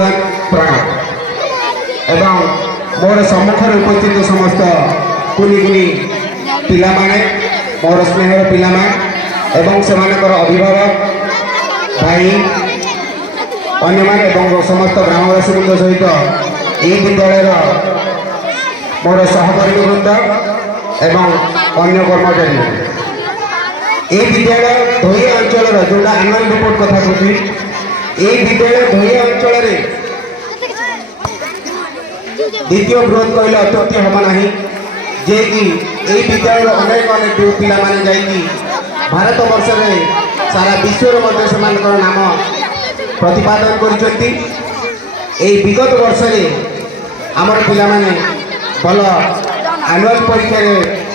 अभिनंदन प्रणाम एवं मोर सम्मुखर उपस्थित समस्त कुनी कुनी पिला माने मोर स्नेहर पिला एवं सेमानकर अभिभावक भाई अन्य मान एवं समस्त ग्रामवासी वृंद सहित यह विद्यालय मोर सहकर्मी वृंद एवं अन्य कर्मचारी ये विद्यालय धोई अंचल जोड़ा आनुआल रिपोर्ट कथा कहूँ ये विद्यालय धोई अंचल द्वितीय बृहत कहले अत्युक्ति हम ना जे कि यही विद्यालय अनेक अनेक पिला माने जाइए भारत वर्ष में सारा विश्व से नाम प्रतिपादन कर विगत वर्ष आमर पिला माने भल आनुआल परीक्षा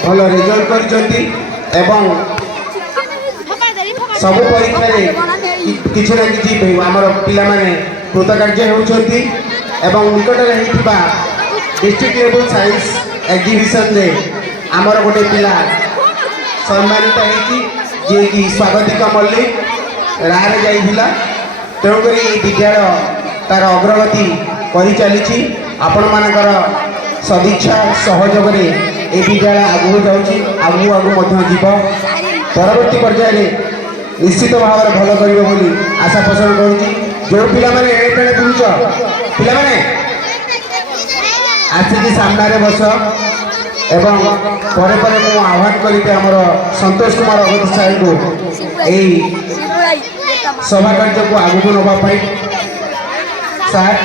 भल रिजल्ट कर सब परीक्षा किसी ना कि आमर पिला माने कृतकार्य होती निकट डिस्ट्रिक्ट लेवल साइंस एग्जीबिशन रे आमर गोटे पिला सम्मानित जी कि स्वागतिका मल्लिक राय जाइला तेणुक विद्यालय तार अग्रगति कर चली आपण मानकर सदिच्छा सहयोग ये विद्यालय आगू जाऊँगी आगू आगू जीव परवर्ती पर्याय निश्चित भाव में भल कर आशा पोषण करुँगी जो पिला माने एणे बुझ पिला माने आसिक सामने बस एवं परे परे मु आह्वान करी आमर संतोष कुमार अगत साहेब को यही सभा कार्य को आगू नापी सार